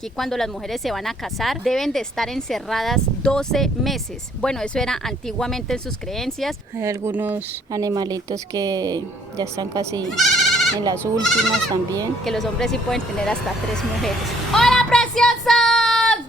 Aquí cuando las mujeres se van a casar deben de estar encerradas 12 meses. Bueno, eso era antiguamente en sus creencias. Hay algunos animalitos que ya están casi en las últimas también. Que los hombres sí pueden tener hasta 3 mujeres. ¡Hola, preciosos!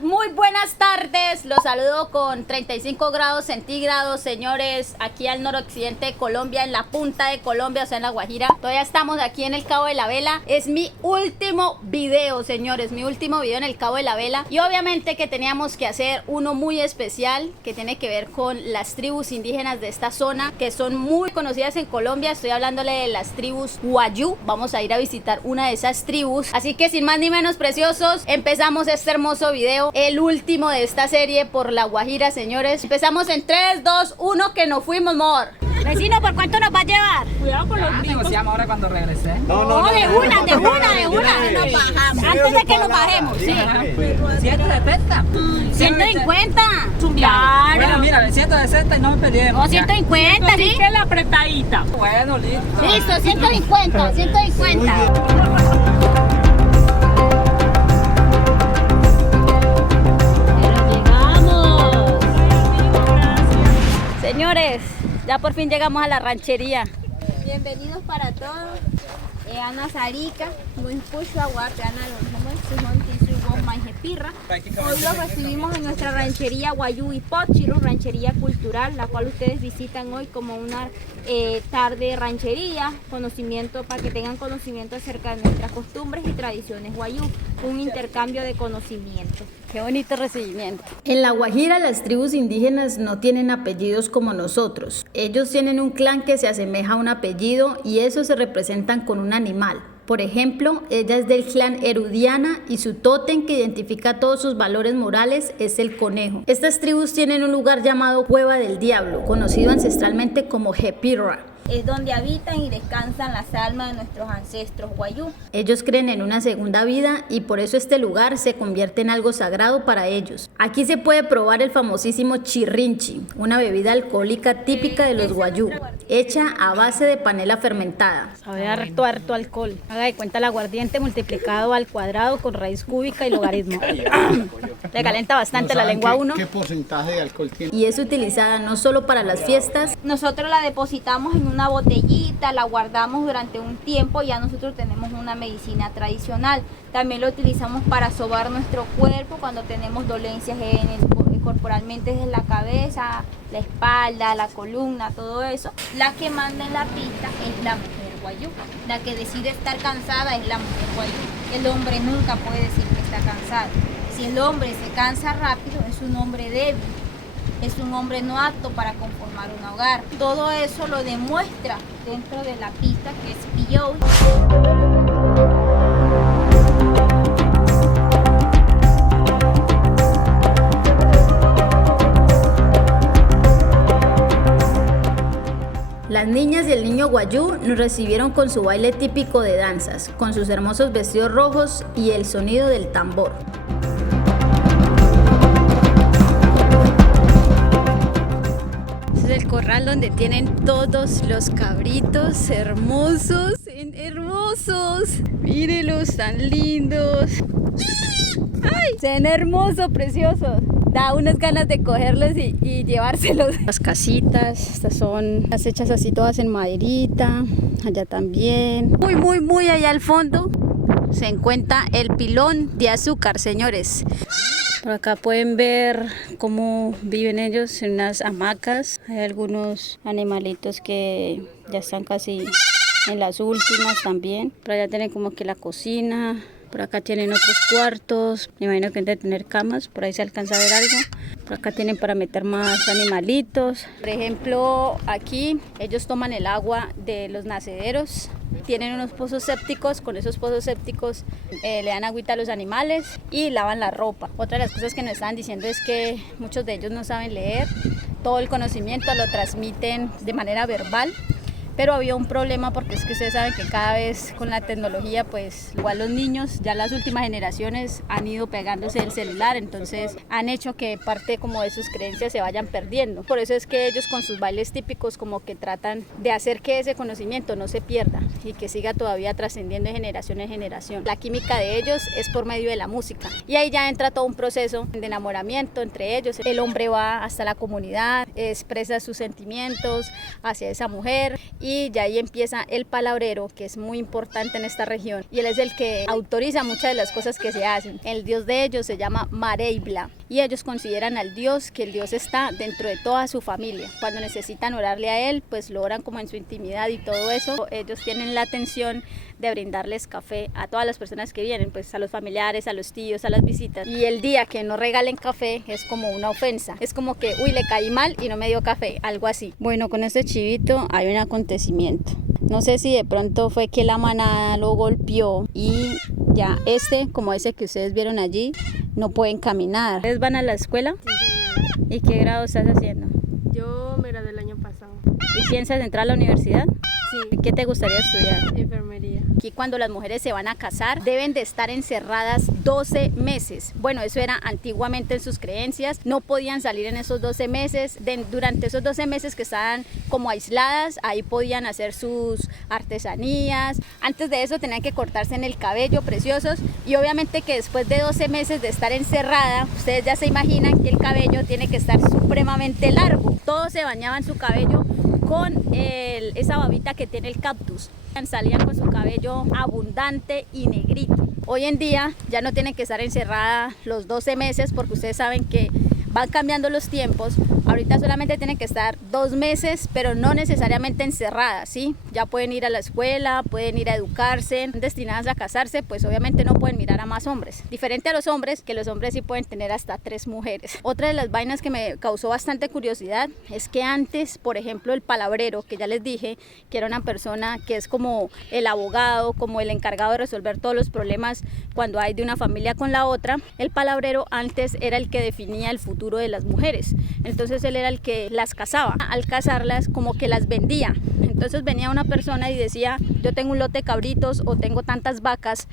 Muy buenas tardes. Los saludo con 35 grados centígrados, señores, aquí al noroccidente de Colombia, en la punta de Colombia, o sea, en La Guajira. Todavía estamos aquí en el Cabo de la Vela. Es mi último video, señores, mi último video en el Cabo de la Vela. Y obviamente que teníamos que hacer uno muy especial que tiene que ver con las tribus indígenas de esta zona, que son muy conocidas en Colombia. Estoy hablándole de las tribus Wayuu. Vamos a ir a visitar una de esas tribus. Así que sin más ni menos, preciosos, empezamos este hermoso video, el último de esta serie por La Guajira, señores. Empezamos en 3, 2, 1, que nos fuimos, amor. Vecino, ¿por cuánto nos va a llevar? Cuidado con los negociamos ahora cuando regrese. No, de una. Nos bajamos. Antes de que nos bajemos, sí. 170. 150. Claro. Bueno, mira, 160 y no me peleemos. O 150, ¿sí? Que la apretadita. Bueno, listo. Listo, 150. Señores, ya por fin llegamos a la ranchería. Bienvenidos para todos. Ana Sarica, muy pucho aguarte, Ana Pirra. Hoy los recibimos en nuestra ranchería Wayuu y Pochiru, ranchería cultural, la cual ustedes visitan hoy como una tarde ranchería, conocimiento para que tengan conocimiento acerca de nuestras costumbres y tradiciones Wayuu, un intercambio de conocimiento. Qué bonito recibimiento. En La Guajira las tribus indígenas no tienen apellidos como nosotros. Ellos tienen un clan que se asemeja a un apellido y eso se representan con un animal. Por ejemplo, ella es del clan Herudiana y su tótem que identifica todos sus valores morales es el conejo. Estas tribus tienen un lugar llamado Cueva del Diablo, conocido ancestralmente como Jepirra. Es donde habitan y descansan las almas de nuestros ancestros Wayuu. Ellos creen en una segunda vida y por eso este lugar se convierte en algo sagrado para ellos. Aquí se puede probar el famosísimo chirrinchi, una bebida alcohólica típica de los Wayuu, hecha a base de panela fermentada. Sabe harto alcohol. Haga de cuenta el aguardiente multiplicado al cuadrado con raíz cúbica y logaritmo. Le calienta bastante la lengua a uno. ¿Qué porcentaje de alcohol tiene? Y es utilizada no solo para las fiestas. Nosotros la depositamos en una botellita, la guardamos durante un tiempo, ya nosotros tenemos una medicina tradicional. También lo utilizamos para sobar nuestro cuerpo cuando tenemos dolencias corporalmente, desde la cabeza, la espalda, la columna, todo eso. La que manda en la pista es la mujer Wayuu. La que decide estar cansada es la mujer Wayuu. El hombre nunca puede decir que está cansado. Si el hombre se cansa rápido, es un hombre débil. Es un hombre no apto para conformar un hogar. Todo eso lo demuestra dentro de la pista que es Piyou. Las niñas y el niño Wayuu nos recibieron con su baile típico de danzas, con sus hermosos vestidos rojos y el sonido del tambor. El corral donde tienen todos los cabritos hermosos, mírenlos tan lindos. ¡Ay! Se ven hermosos, preciosos. Da unas ganas de cogerlos y llevárselos. Las casitas, estas son las hechas así todas en maderita, allá también. Muy allá al fondo se encuentra el pilón de azúcar, señores. Por acá pueden ver cómo viven ellos en unas hamacas. Hay algunos animalitos que ya están casi en las últimas también. Por allá tienen como que la cocina. Por acá tienen otros cuartos. Me imagino que han de tener camas. Por ahí se alcanza a ver algo. Por acá tienen para meter más animalitos. Por ejemplo, aquí ellos toman el agua de los nacederos. Tienen unos pozos sépticos, con esos pozos sépticos le dan agüita a los animales y lavan la ropa. Otra de las cosas que nos estaban diciendo es que muchos de ellos no saben leer, todo el conocimiento lo transmiten de manera verbal. Pero había un problema porque es que ustedes saben que cada vez con la tecnología, pues igual los niños, ya las últimas generaciones han ido pegándose el celular, entonces han hecho que parte como de sus creencias se vayan perdiendo. Por eso es que ellos con sus bailes típicos como que tratan de hacer que ese conocimiento no se pierda. y que siga todavía trascendiendo de generación en generación. La química de ellos es por medio de la música y ahí ya entra todo un proceso de enamoramiento entre ellos. El hombre va hasta la comunidad, expresa sus sentimientos hacia esa mujer y ya ahí empieza el palabrero, que es muy importante en esta región, y él es el que autoriza muchas de las cosas que se hacen. El dios de ellos se llama Mareibla y ellos consideran al dios que el dios está dentro de toda su familia. Cuando necesitan orarle a él, pues lo oran como en su intimidad y todo eso. Ellos tienen la atención de brindarles café a todas las personas que vienen, pues a los familiares, a los tíos, a las visitas. Y el día que no regalen café es como una ofensa, es como que, uy, le caí mal y no me dio café, algo así. Bueno, con este chivito hay un acontecimiento. No sé si de pronto fue que la manada lo golpeó y ya como ese que ustedes vieron allí, no pueden caminar. ¿Ustedes van a la escuela? Sí, señora. ¿Y qué grado estás haciendo? Yo me gradué el año pasado. ¿Y piensas entrar a la universidad? Sí, ¿Qué te gustaría estudiar? enfermería. Aquí cuando las mujeres se van a casar deben de estar encerradas 12 meses. Bueno, eso era antiguamente en sus creencias. No podían salir en esos 12 meses. Durante esos 12 meses que estaban como aisladas, ahí podían hacer sus artesanías. Antes de eso tenían que cortarse en el cabello, preciosos. Y obviamente que después de 12 meses de estar encerrada, ustedes ya se imaginan que el cabello tiene que estar supremamente largo. Todos se bañaban su cabello con esa babita que tiene el cactus. Salían con su cabello abundante y negrito. Hoy en día ya no tienen que estar encerrada los 12 meses porque ustedes saben que van cambiando los tiempos. Ahorita solamente tienen que estar 2 meses, pero no necesariamente encerradas, ¿sí? Ya pueden ir a la escuela, pueden ir a educarse, destinadas a casarse, pues obviamente no pueden mirar a más hombres. Diferente a los hombres, que los hombres sí pueden tener hasta 3 mujeres. Otra de las vainas que me causó bastante curiosidad es que antes, por ejemplo, el palabrero, que ya les dije, que era una persona que es como el abogado, como el encargado de resolver todos los problemas cuando hay de una familia con la otra, el palabrero antes era el que definía el futuro de las mujeres. Entonces él era el que las casaba. Al casarlas como que las vendía. Entonces venía una persona y decía, yo tengo un lote de cabritos o tengo tantas vacas,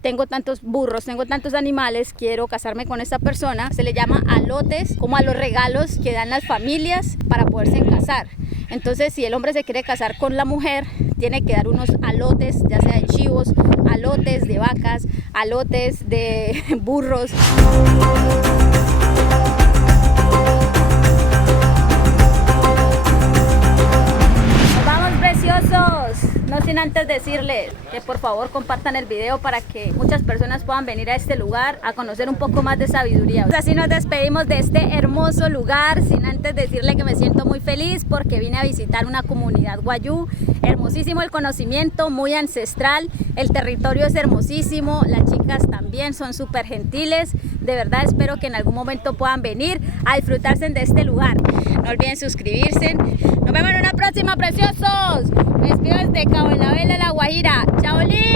tengo tantos burros, tengo tantos animales, quiero casarme con esta persona. Se le llama alotes, como a los regalos que dan las familias para poderse casar. Entonces si el hombre se quiere casar con la mujer, tiene que dar unos alotes, ya sea de chivos, alotes de vacas, alotes de burros. No sin antes decirles que por favor compartan el video para que muchas personas puedan venir a este lugar a conocer un poco más de sabiduría. Así nos despedimos de este hermoso lugar, sin antes decirle que me siento muy feliz porque vine a visitar una comunidad wayuu. Hermosísimo el conocimiento, muy ancestral, el territorio es hermosísimo, las chicas también son súper gentiles. De verdad espero que en algún momento puedan venir a disfrutarse de este lugar. No olviden suscribirse. Nos vemos en una próxima, preciosos. Me despido desde Cabo en la Vela, La Guajira. ¡Chao, Lin!